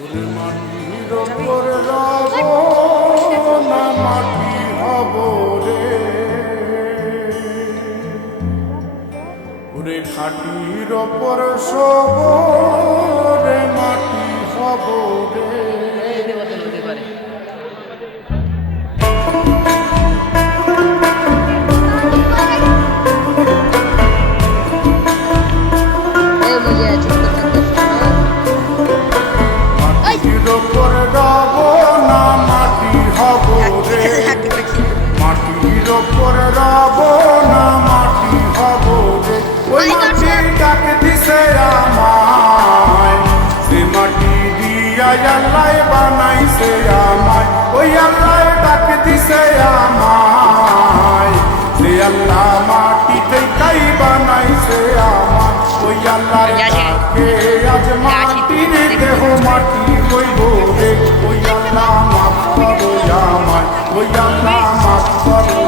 ওরে মাটির ওপর রব না মাটি হব রে, ওরে খাটির ওপর সব রে মাটি হব রে। মাটির ওপর রব না মাটি হব রে, মাটির ওপর রব না মাটি হব রে। ওই মাটি ডাক দিছে আমায়, সে মাটি দিয়া আল্লাহ বানাইছে আমায়। ওই আল্লাহ ডাক দিছে আমায়, সে আল্লাহ মাটি থেকেই বানাইছে আমায়। ওই আল্লাহ ডাকে আজ মাটির দেহ মাটি হইব রে। ওই আল্লাহ মাফ করো আমায়, ওই আল্লাহ মাফ করো।